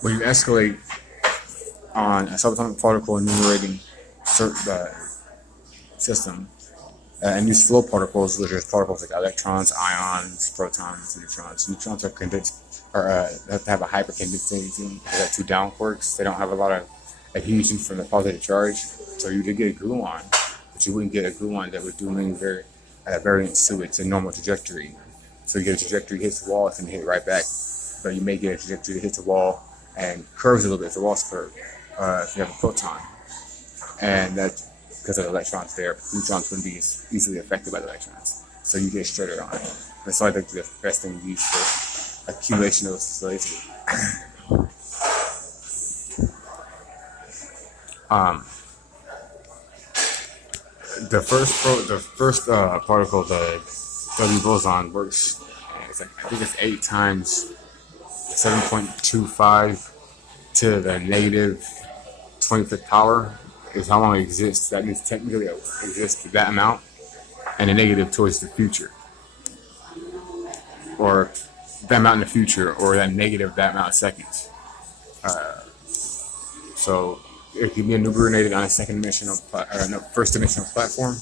when you escalate on a subatomic particle enumerating system, and use flow particles, which are particles like electrons, ions, protons, neutrons. Neutrons are condensed, or have to have a hypercondensating. They have two down quarks. They don't have a lot of adhesion from the positive charge. So you did get a gluon, but you wouldn't get a gluon that would do many variants to its normal trajectory. So you get a trajectory hits the wall, it's going to hit right back. But you may get a trajectory that hits the wall and curves a little bit. The wall's curved if you have a proton, and that's because of the electrons there. Neutrons wouldn't be easily affected by the electrons, so you get straighter on it. That's why I think the best thing to use for accumulation of oscillator. The first particle, the W boson, works. It's like, I think it's 8 times 7.25 to the negative 25th power is how long it exists. That means technically it exists that amount, and a negative towards the future, or that amount in the future, or that negative that amount of seconds. So it can be enumerated on a first dimensional platform.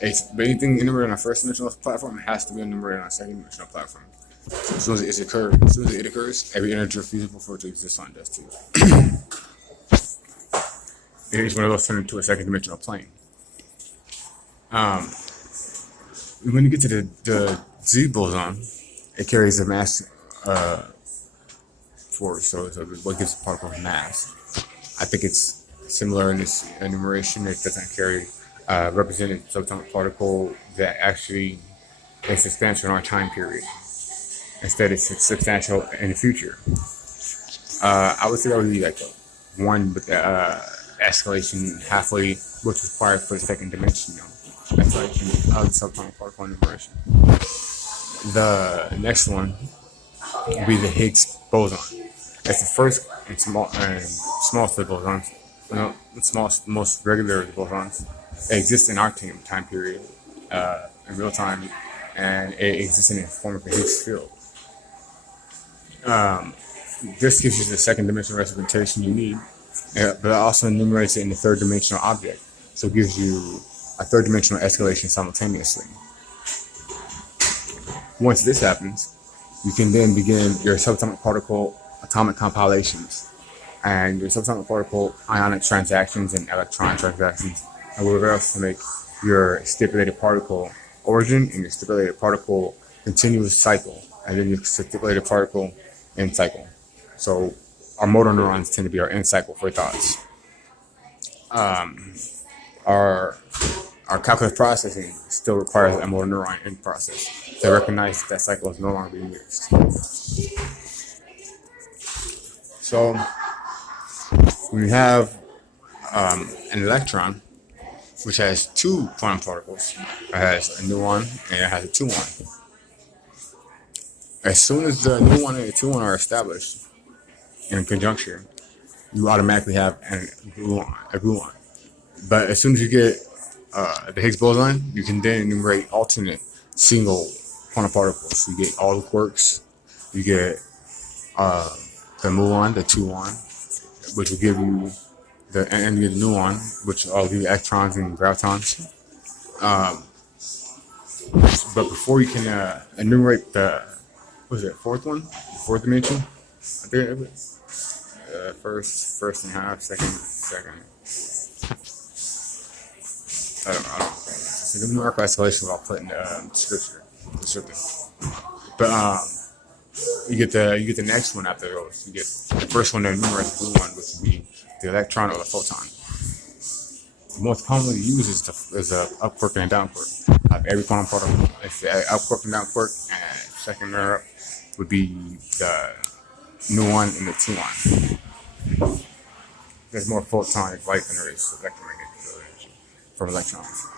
But anything enumerated on a first dimensional platform, it has to be enumerated on a second dimensional platform. So as soon as it occurs, every integer feasible for it to exist on does too. Each one of those turn into a second dimensional plane. When you get to the Z boson, it carries a mass force, so what gives the particle mass. I think it's similar in this enumeration. It doesn't carry represented subatomic particle that actually is substantial in our time period. Instead, it's substantial in the future. I would say that would be like one with the escalation halfway, which is required for the second dimensional escalation of the subatomic particle enumeration. The next one will be the Higgs boson. It's the first and smallest of the bosons. The smallest, most regular of the bosons. It exists in our time period, in real time, and it exists in the form of a Higgs field. This gives you the second dimensional representation you need, but it also enumerates it in the third dimensional object, so it gives you a third dimensional escalation simultaneously. Once this happens, you can then begin your subatomic particle atomic compilations and your subatomic particle ionic transactions and electron transactions, and whatever else to make your stipulated particle origin and your stipulated particle continuous cycle, and then your stipulated particle end cycle. So our motor neurons tend to be our end cycle for thoughts. Our calculus processing still requires a motor neuron end process to recognize that cycle is no longer being used. So we have an electron, which has two quantum particles. It has a nuon and it has a tauon. As soon as the nuon and the tauon are established in conjunction, you automatically have a gluon. But as soon as you get the Higgs boson, you can then enumerate alternate single quantum particles. You get all the quarks, you get the muon, the tauon, which will give you the nuon, which will give you electrons and gravitons. But before you can enumerate the fourth one, fourth dimension, I think it was first and half, second. I don't know. It's a numerical escalation I'll put in the description. But you get the next one after those. You get the first one, the numerical blue one, which would be the electron or the photon. The most commonly used is a up quark and a down quark. Every quantum particle is the up quark and down quark, and second runner would be the nuon and the tauon. There's more photonic light than there is electromagnetic radiation from electrons.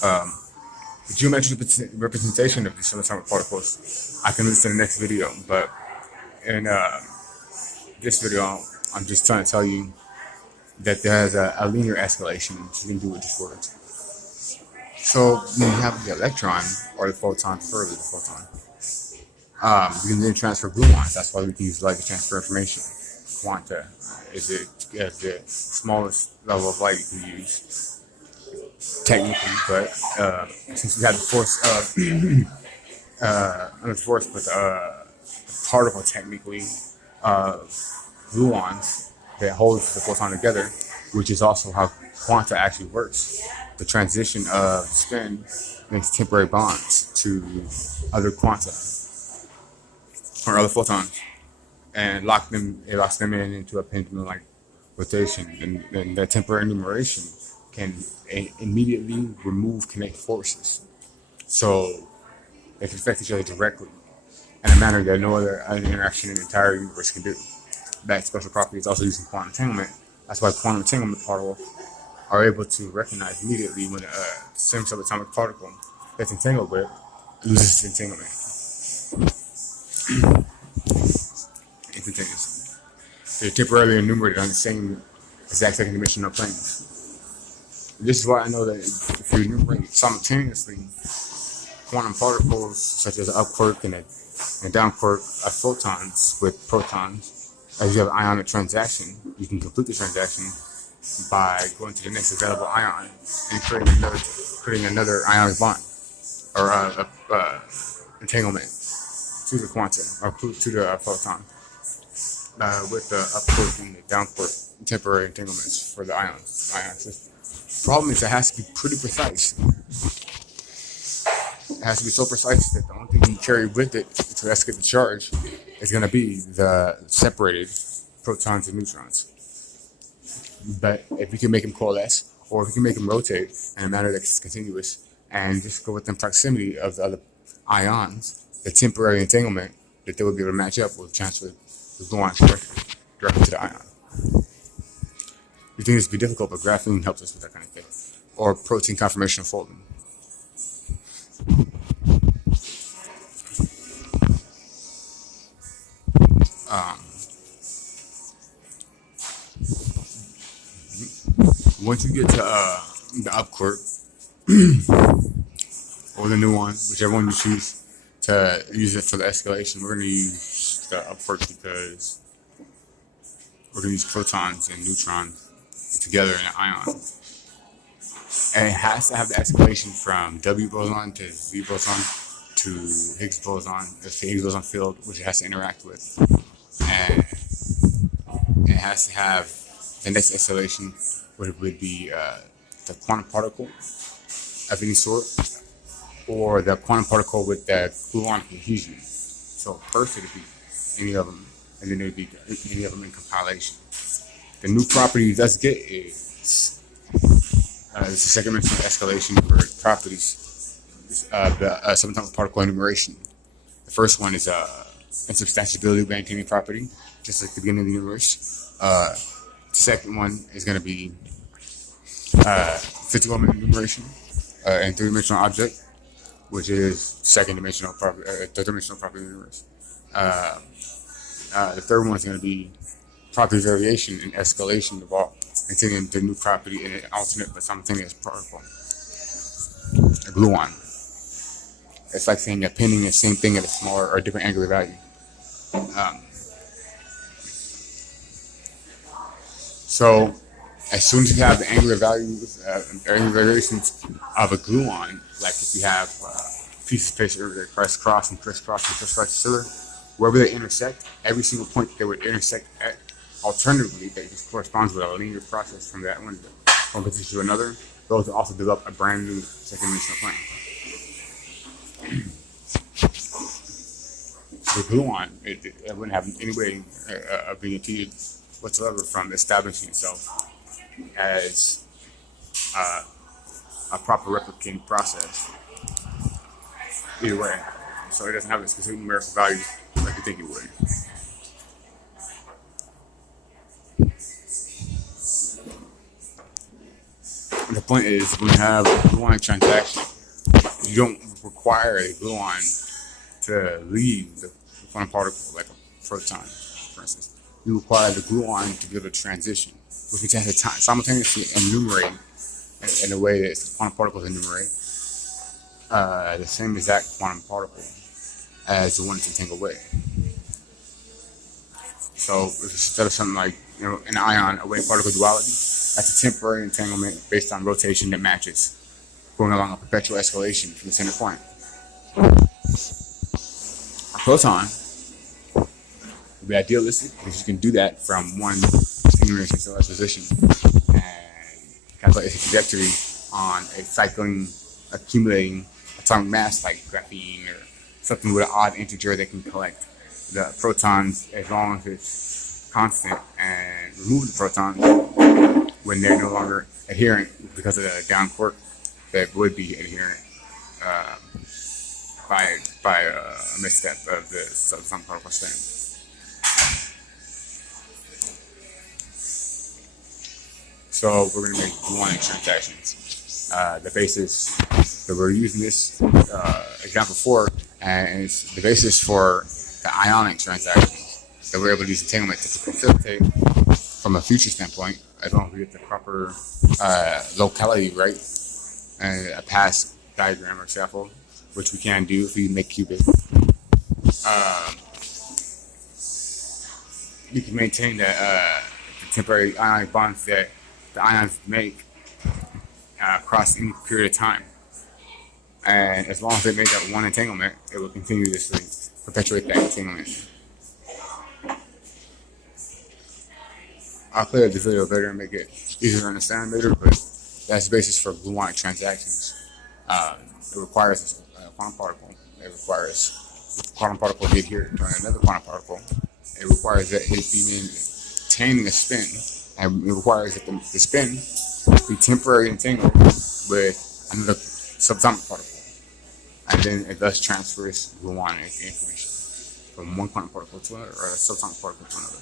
The geometric representation of these subatomic particles, I can list in the next video, but in this video, I'm just trying to tell you that there's a linear escalation, which you can do with these words. So when you have the electron or the photon, preferably the photon, We can then transfer gluons. That's why we can use light to transfer information. Quanta is the smallest level of light you can use technically, but since we have the force of not the force, but the particle technically of gluons that holds the photon together, which is also how quanta actually works. The transition of spin makes temporary bonds to other quanta or other photons and it locks them into a pendulum-like rotation. And that temporary enumeration can immediately remove kinetic forces. So they can affect each other directly in a manner that no other interaction in the entire universe can do. That special property is also used in quantum entanglement. That's why quantum entanglement particles are able to recognize immediately when a same subatomic particle that's entangled with loses its entanglement instantaneously. They're temporarily enumerated on the same exact second dimensional planes. This is why I know that if you enumerate simultaneously quantum particles such as an up quark and a down quark of photons with protons, as you have ionic transaction, you can complete the transaction by going to the next available ion and creating another ionic bond or entanglement to the quanta or to the photon with the up quark and the down quark temporary entanglements for the ion system. Problem is, it has to be pretty precise. It has to be so precise that the only thing you carry with it to escape the charge is going to be the separated protons and neutrons. But if you can make them coalesce, or if you can make them rotate in a manner that's continuous, and just go within proximity of the other ions, the temporary entanglement that they will be able to match up will transfer the gluons directly to the ion. You think this would be difficult, but graphene helps us with that kind of thing. Or protein conformational folding. Once you get to the up quark or the nuon, whichever one you choose to use it for the escalation, we're going to use the up quark because we're going to use protons and neutrons together in an ion. And it has to have the escalation from W boson to Z boson to Higgs boson, the Higgs boson field, which it has to interact with. And it has to have the next escalation, which would be the quantum particle of any sort, or the quantum particle with the gluonic adhesion. So first it would be any of them, and then it would be any of them in compilation. The new property you thus get is the second dimensional escalation for properties of the subatomic particle enumeration. The first one is insubstantiability maintaining property, just like the beginning of the universe. The second one is going to be fifth element enumeration and three-dimensional object, which is second dimensional property, third dimensional property of the universe. The third one is going to be property variation and escalation of all, containing the new property in an alternate but simultaneous particle, a gluon. It's like saying you're pinning the same thing at a smaller or different angular value. So, as soon as you have the angular values, angular variations of a gluon, like if you have pieces placed that crisscross and crisscross and crisscross each other, wherever they intersect, every single point that they would intersect at, alternatively, that just corresponds with a linear process from that one position to another, those will also develop a brand new second dimensional plane. The gluon, it wouldn't have any way of being impeded whatsoever from establishing itself as a proper replicating process. Either way, so it doesn't have a specific numerical value like you think it would. And the point is, when you have a gluonic transaction, you don't require a gluon to leave the quantum particle, like a proton, for instance. You require the gluon to be able to transition, which means it has to simultaneously enumerate in a way that the quantum particles enumerate the same exact quantum particle as the one that's entangled with. So instead of something like an ion a wave particle duality, that's a temporary entanglement based on rotation that matches, going along a perpetual escalation from the center point. A proton would be idealistic because you can do that from one singular centralized position and calculate its trajectory on a cycling, accumulating atomic mass like graphene or something with an odd integer that can collect the protons as long as it's constant, and remove the protons when they're no longer adherent because of the down quark that would be adherent by a misstep of the subatomic particle spin. So we're going to make Gluonic transactions. The basis that we're using this example for, and it's the basis for the ionic transactions that we're able to use entanglement to facilitate from a future standpoint, as long as we get the proper locality right and a past diagram or scaffold, which we can do if we make qubits. We can maintain the temporary ionic bonds that the ions make across any period of time. And as long as they make that one entanglement, it will continuously perpetuate that entanglement. I'll clear this video later and make it easier to understand later, but that's the basis for Gluonic transactions. It requires a quantum particle. It requires the quantum particle to adhere to another quantum particle. It requires that it be maintaining a spin, and it requires that the spin be temporarily entangled with another subatomic particle. And then it thus transfers Gluonic information from one quantum particle to another, or a subatomic particle to another.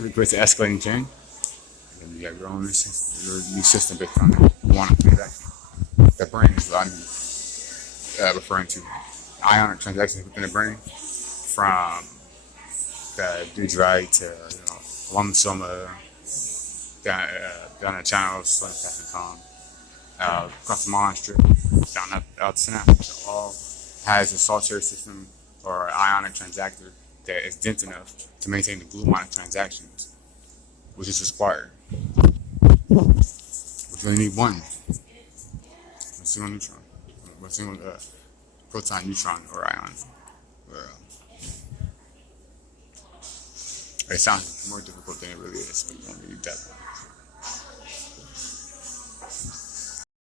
It creates an escalating chain, and then you have your own new system based on Gluonic transaction. The brain is what I'm referring to. Ionic transactions within the brain, from the dendrite to along the soma, down the channels, like passing across the myelin strip, down out the synapse. So all has a solitary system or ionic transactor that is dense enough to maintain the gluonic transactions, which is required. We only need one single neutron, one single proton, neutron, or ion. It sounds more difficult than it really is, but you don't need that.